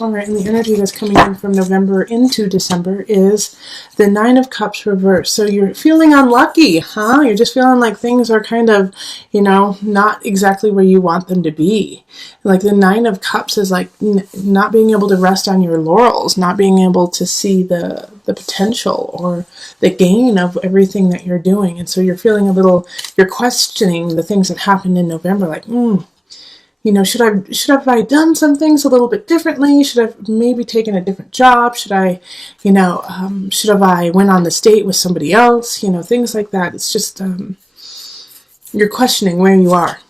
All right, and the energy that's coming in from November into December is the Nine of Cups reversed. So you're feeling unlucky, huh? You're just feeling like things are kind of, not exactly where you want them to be. Like the Nine of Cups is like not being able to rest on your laurels, not being able to see the potential or the gain of everything that you're doing. And so you're feeling you're questioning the things that happened in November, like, should I done some things a little bit differently? Should I have maybe taken a different job? Should I went on this date with somebody else? Things like that. It's just, you're questioning where you are.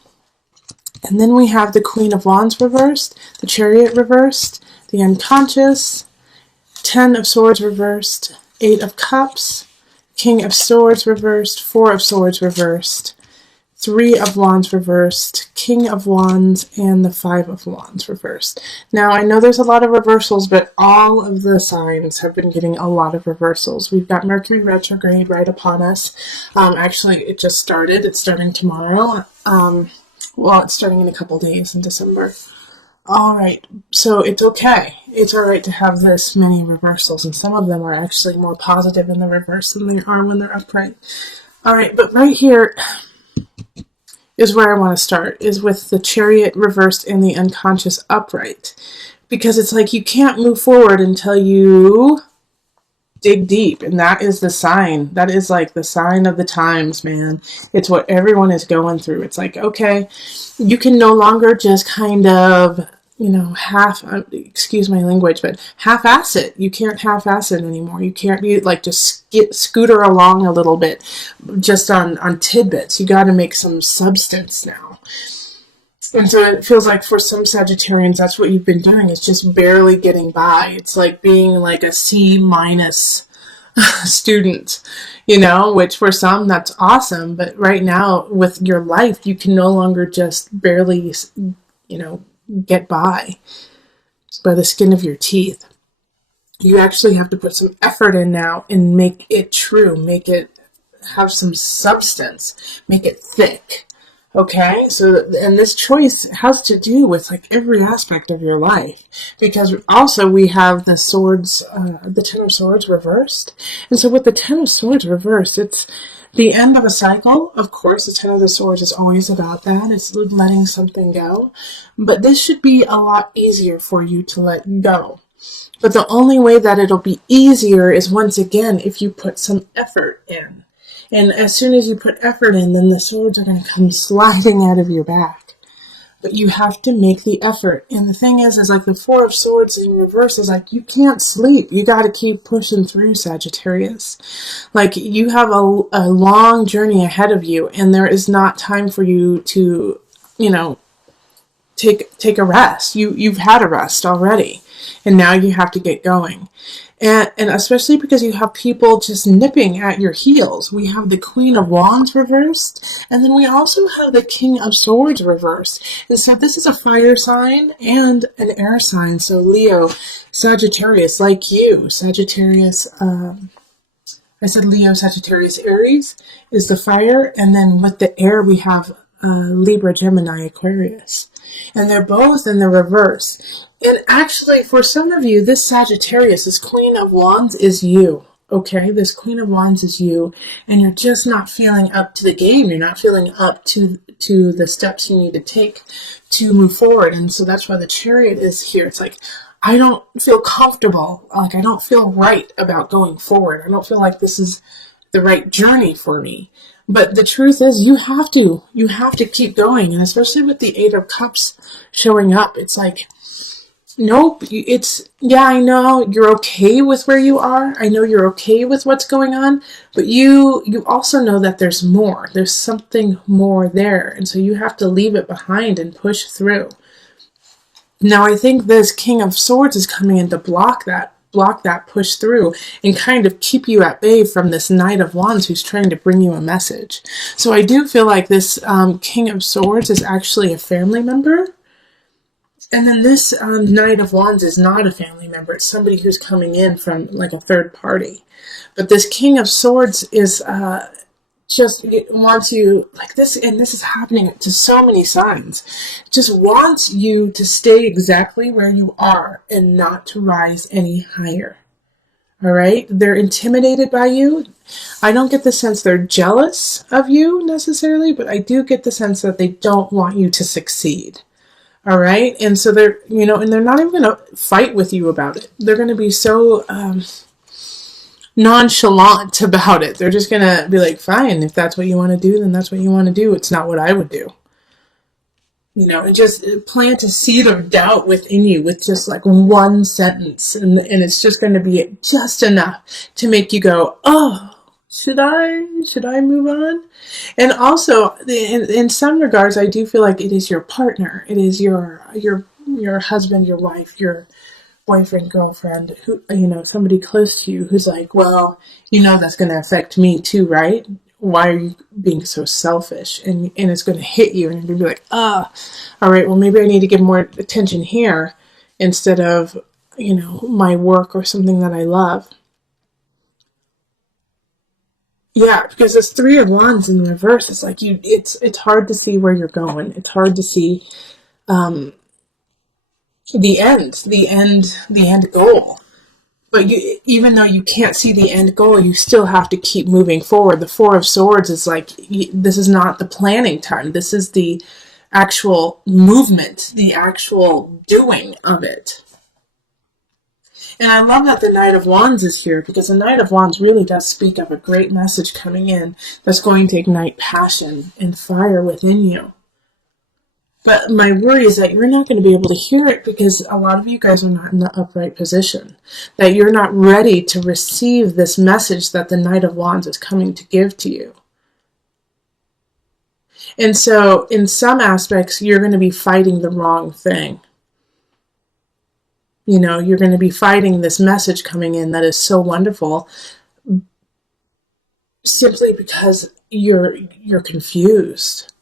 And then we have the Queen of Wands reversed, the Chariot reversed, the Unconscious, 10 of Swords reversed, 8 of Cups, King of Swords reversed, 4 of Swords reversed, 3 of Wands reversed, King of Wands, and the 5 of Wands reversed. Now, I know there's a lot of reversals, but all of the signs have been getting a lot of reversals. We've got Mercury retrograde right upon us. Actually, it just started. It's starting tomorrow. It's starting in a couple days in December. All right, so it's okay. It's all right to have this many reversals, and some of them are actually more positive in the reverse than they are when they're upright. All right, but right here is where I want to start, is with the Chariot reversed and the Unconscious upright. Because it's like you can't move forward until you dig deep. And that is the sign. That is like the sign of the times, man. It's what everyone is going through. It's like, okay, you can no longer just kind of, excuse my language, but half-ass it. You can't half-ass it anymore. You can't be like just scooter along a little bit just on tidbits. You got to make some substance now. And so it feels like for some Sagittarians, that's what you've been doing, is just barely getting by. It's like being like a C- student, which for some that's awesome. But right now with your life, you can no longer just barely, get by the skin of your teeth. You actually have to put some effort in now and make it true, make it have some substance, make it thick. Okay, and this choice has to do with like every aspect of your life, because also we have the swords, the 10 of Swords reversed. And so with the 10 of Swords reversed, it's the end of a cycle. Of course, the 10 of the Swords is always about that. It's letting something go. But this should be a lot easier for you to let go. But the only way that it'll be easier is, once again, if you put some effort in. And as soon as you put effort in, then the swords are going to come sliding out of your back. But you have to make the effort. And the thing is like the 4 of Swords in reverse is like, you can't sleep. You got to keep pushing through, Sagittarius. Like, you have a long journey ahead of you, and there is not time for you to, take a rest. You've had a rest already, and now you have to get going. And especially because you have people just nipping at your heels. We have the Queen of Wands reversed, and then we also have the King of Swords reversed. And so this is a fire sign and an air sign. So Leo, Sagittarius, like you, Sagittarius, I said Leo, Sagittarius, Aries is the fire, and then with the air we have Libra, Gemini, Aquarius. And they're both in the reverse. And actually, for some of you, this Sagittarius, this Queen of Wands is you. Okay, this Queen of Wands is you, and you're just not feeling up to the game. You're not feeling up to the steps you need to take to move forward. And so that's why the Chariot is here. It's like, I don't feel comfortable. Like, I don't feel right about going forward. I don't feel like this is the right journey for me. But the truth is, you have to keep going. And especially with the 8 of Cups showing up, it's like, nope, I know you're okay with where you are. I know you're okay with what's going on, but you also know that there's more. There's something more there. And so you have to leave it behind and push through. Now, I think this King of Swords is coming in to block that push through and kind of keep you at bay from this Knight of Wands who's trying to bring you a message. So I do feel like this King of Swords is actually a family member. And then this Knight of Wands is not a family member. It's somebody who's coming in from like a third party. But this King of Swords is just wants you like this, and this is happening to so many signs, just wants you to stay exactly where you are and not to rise any higher. All right? They're intimidated by you. I don't get the sense they're jealous of you necessarily, but I do get the sense that they don't want you to succeed. All right? And so they're, and they're not even going to fight with you about it. They're going to be so nonchalant about it. They're just going to be like, fine, if that's what you want to do, then that's what you want to do. It's not what I would do. And just plant a seed of doubt within you with just like one sentence. And it's just going to be just enough to make you go, oh, should I move on? And also, in some regards, I do feel like it is your partner. It is your husband, your wife, your boyfriend, girlfriend, who, somebody close to you who's like, well, that's going to affect me too, right? Why are you being so selfish? And it's going to hit you, and you're going to be like, all right, well, maybe I need to give more attention here instead of, my work or something that I love. Yeah, because this Three of Wands in reverse, it's like it's hard to see where you're going. It's hard to see the end goal. But even though you can't see the end goal, you still have to keep moving forward. The Four of Swords is like, this is not the planning time. This is the actual movement, the actual doing of it. And I love that the Knight of Wands is here, because the Knight of Wands really does speak of a great message coming in that's going to ignite passion and fire within you. But my worry is that you're not going to be able to hear it because a lot of you guys are not in the upright position. That you're not ready to receive this message that the Knight of Wands is coming to give to you. And so, in some aspects, you're going to be fighting the wrong thing. You're going to be fighting this message coming in that is so wonderful simply because you're confused.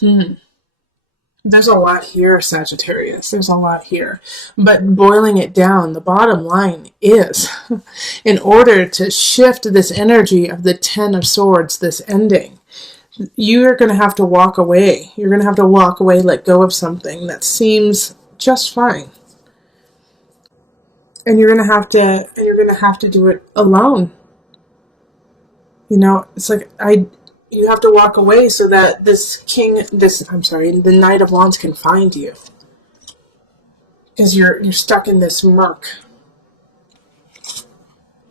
There's a lot here, Sagittarius. There's a lot here. But boiling it down, the bottom line is, in order to shift this energy of the Ten of Swords, this ending, you are going to have to walk away. You're going to have to walk away, let go of something that seems just fine. And you're going to have to do it alone. It's like you have to walk away so that the Knight of Wands can find you. Because you're stuck in this murk.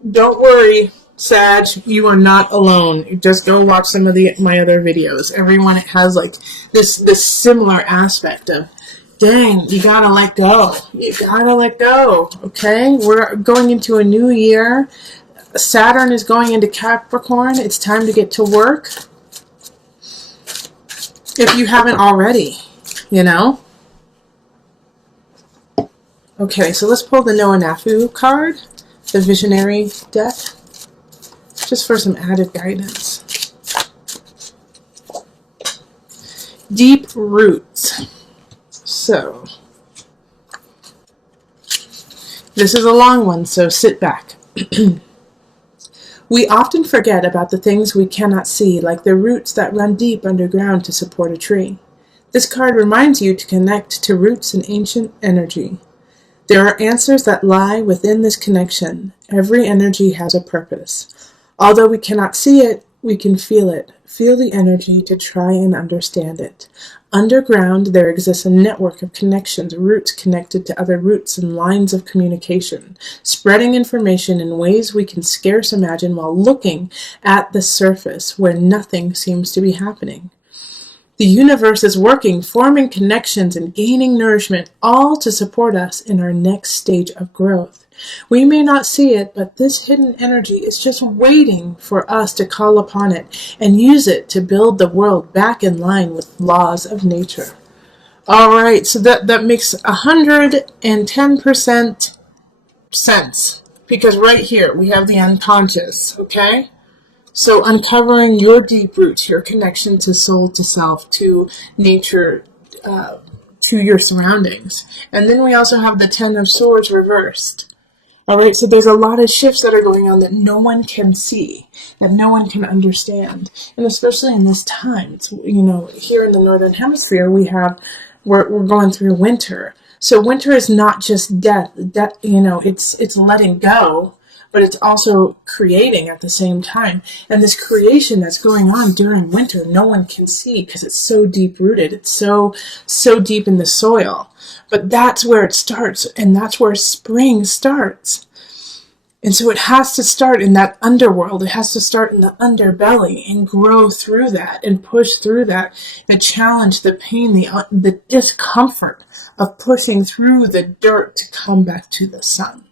Don't worry, Sag, you are not alone. Just go watch some of my other videos. Everyone has like this similar aspect of, dang, you gotta let go. You gotta let go, okay? We're going into a new year. Saturn is going into Capricorn. It's time to get to work. If you haven't already, Okay, so let's pull the Noanafu card, the Visionary deck, just for some added guidance. Deep roots. So, this is a long one, so sit back. We often forget about the things we cannot see, like the roots that run deep underground to support a tree. This card reminds you to connect to roots and ancient energy. There are answers that lie within this connection. Every energy has a purpose. Although we cannot see it, we can feel it. Feel the energy to try and understand it. Underground, there exists a network of connections, roots connected to other roots and lines of communication, spreading information in ways we can scarce imagine while looking at the surface where nothing seems to be happening. The universe is working, forming connections and gaining nourishment, all to support us in our next stage of growth. We may not see it, but this hidden energy is just waiting for us to call upon it and use it to build the world back in line with laws of nature. All right, so that makes 110% sense, because right here we have the unconscious, okay? So uncovering your deep roots, your connection to soul, to self, to nature, to your surroundings. And then we also have the Ten of Swords reversed. All right, so there's a lot of shifts that are going on that no one can see, that no one can understand, and especially in this time, here in the northern hemisphere, we're going through winter. So winter is not just death. That it's letting go, but it's also creating at the same time. And this creation that's going on during winter, no one can see because it's so deep rooted. It's so deep in the soil. But that's where it starts, and that's where spring starts. And so it has to start in that underworld. It has to start in the underbelly and grow through that and push through that. The challenge, the pain, the discomfort of pushing through the dirt to come back to the sun.